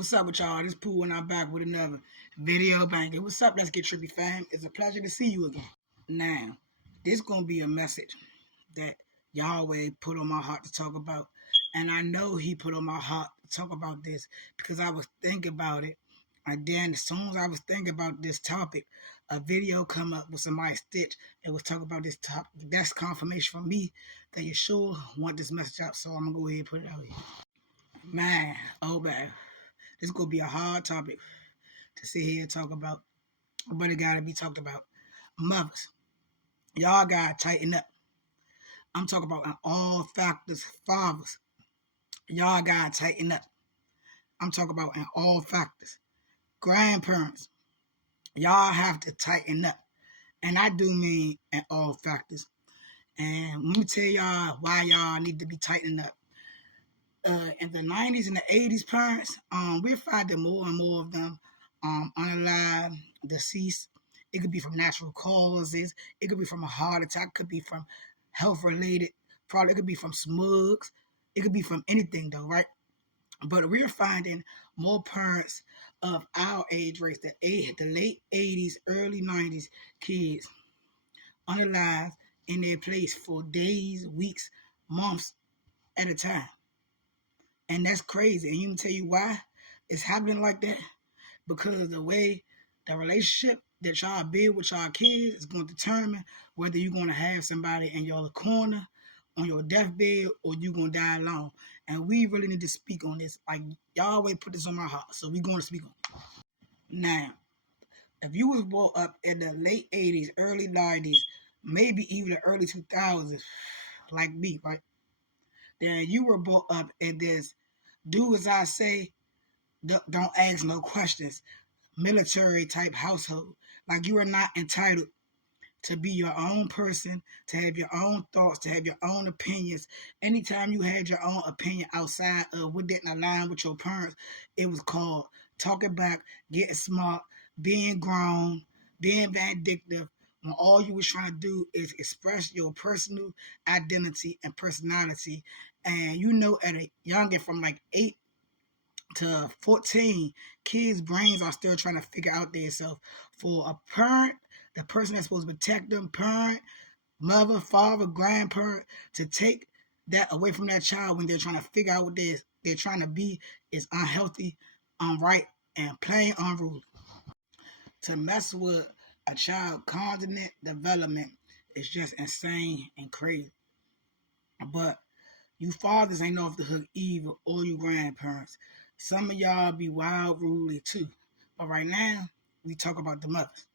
What's up with y'all? This Pooh and I'm back with another video banger. What's up, Let's Get Trippy fam? It's a pleasure to see you again. Now, this gonna be a message that Yahweh put on my heart to talk about. And I know he put on my heart to talk about this because I was thinking about it. And then as soon as I was thinking about this topic, a video come up with somebody stitch and was talking about this topic. That's confirmation for me that you sure want this message out. So I'm gonna go ahead and put it out here. Man, oh man. This is going to be a hard topic to sit here and talk about, but it got to be talked about. Mothers, y'all got to tighten up. I'm talking about in all factors. Fathers, y'all got to tighten up. I'm talking about in all factors. Grandparents, y'all have to tighten up. And I do mean in all factors. And let me tell y'all why y'all need to be tightening up. In the 90s and the 80s, parents, we're finding more and more of them unalive, deceased. It could be from natural causes. It could be from a heart attack. It could be from health-related. Probably it could be from smugs. It could be from anything, though, right? But we're finding more parents of our age race, the late 80s, early 90s kids, unalive in their place for days, weeks, months at a time. And that's crazy. And you can tell you why it's happening like that. Because the way the relationship that y'all build with y'all kids is going to determine whether you're going to have somebody in your corner on your deathbed or you're going to die alone. And we really need to speak on this. Like, y'all always put this on my heart. So we're going to speak on it. Now, if you was brought up in the late 80s, early 90s, maybe even the early 2000s, like me, right? Then you were brought up in this do as I say, don't ask no questions, military type household. Like you are not entitled to be your own person, to have your own thoughts, to have your own opinions. Anytime you had your own opinion outside of what didn't align with your parents, it was called talking back, getting smart, being grown, being vindictive, when all you was trying to do is express your personal identity and personality. And you know, at a youngin from like 8 to 14, kids' brains are still trying to figure out themselves. For a parent, the person that's supposed to protect them, parent, mother, father, grandparent, to take that away from that child when they're trying to figure out what they're trying to be is unhealthy, unright, and plain unruly. To mess with a child cognitive development is just insane and crazy. But you fathers ain't off the hook either, or you grandparents. Some of y'all be wild ruly too. But right now, we talk about the mothers.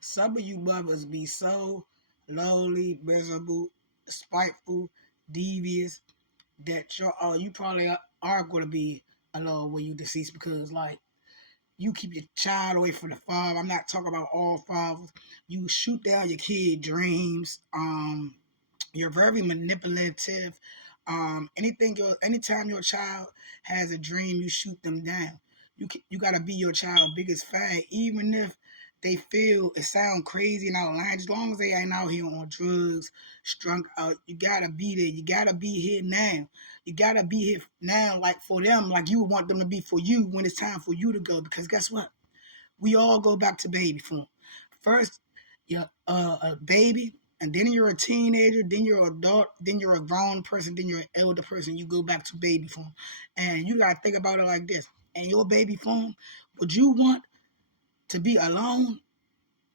Some of you mothers be so lowly, miserable, spiteful, devious that you probably are going to be alone when you deceased because like you keep your child away from the father. I'm not talking about all fathers. You shoot down your kid dreams. You're very manipulative. Anytime your child has a dream, you shoot them down. You gotta be your child's biggest fan, even if they feel it sound crazy and outlandish. As long as they ain't out here on drugs, strung out, you gotta be there. You gotta be here now. You gotta be here now, like for them, like you would want them to be for you when it's time for you to go. Because guess what? We all go back to baby form. First, you're a baby, and then you're a teenager, then you're an adult, then you're a grown person, then you're an elder person. You go back to baby form. And you got to think about it like this. In your baby form, would you want to be alone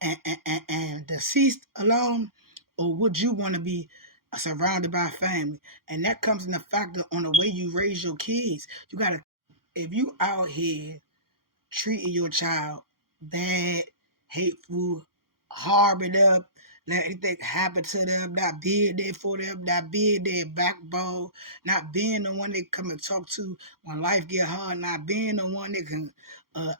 and deceased alone? Or would you want to be surrounded by family? And that comes in the factor on the way you raise your kids. You got to, if you out here treating your child bad, hateful, harbored up, let anything happen to them, not being there for them, not being their backbone, not being the one they come and talk to when life get hard, not being the one that can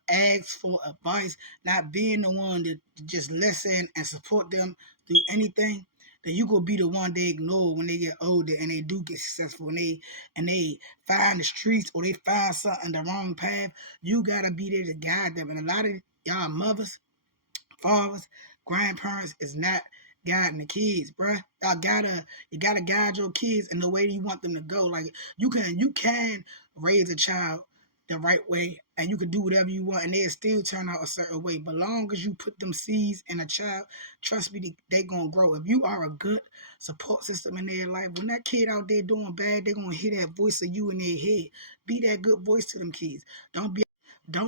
ask for advice, not being the one that just listen and support them through anything, then you gonna be the one they ignore when they get older and they do get successful and they find the streets or they find something the wrong path. You gotta be there to guide them. And a lot of y'all mothers, fathers, grandparents is not guiding the kids, bruh. You gotta guide your kids in the way you want them to go. Like you can raise a child the right way, and you can do whatever you want, and they'll still turn out a certain way. But long as you put them seeds in a child, trust me, they gonna grow. If you are a good support system in their life, when that kid out there doing bad, they're gonna hear that voice of you in their head. Be that good voice to them kids. Don't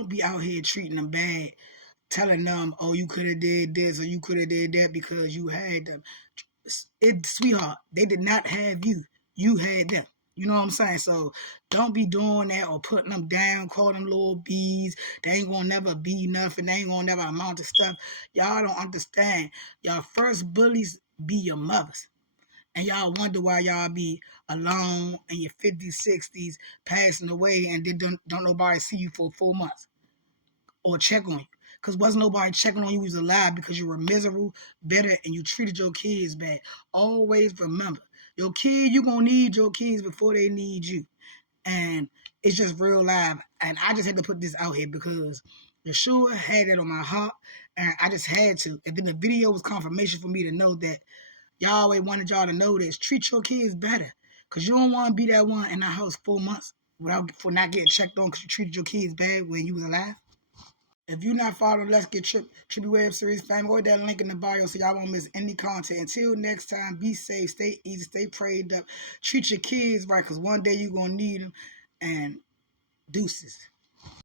be out here treating them bad, telling them, oh, you could have did this or you could have did that because you had them. Sweetheart, they did not have you. You had them. You know what I'm saying? So don't be doing that or putting them down, calling them little bees. They ain't gonna never be nothing. They ain't gonna never amount to stuff. Y'all don't understand. Y'all first bullies be your mothers. And y'all wonder why y'all be alone in your 50s, 60s, passing away, and then don't nobody see you for 4 months or check on you. Because wasn't nobody checking on you who's alive because you were miserable, bitter, and you treated your kids bad. Always remember, your kid, you going to need your kids before they need you. And it's just real life. And I just had to put this out here because Yeshua had it on my heart, and I just had to. And then the video was confirmation for me to know that Yahweh wanted y'all to know this. Treat your kids better. Because you don't want to be that one in the house 4 months for not getting checked on because you treated your kids bad when you was alive. If you're not following Let's Get Trippy Web Series fam, go hit that link in the bio so y'all won't miss any content. Until next time, be safe, stay easy, stay prayed up. Treat your kids right because one day you're going to need them. And deuces.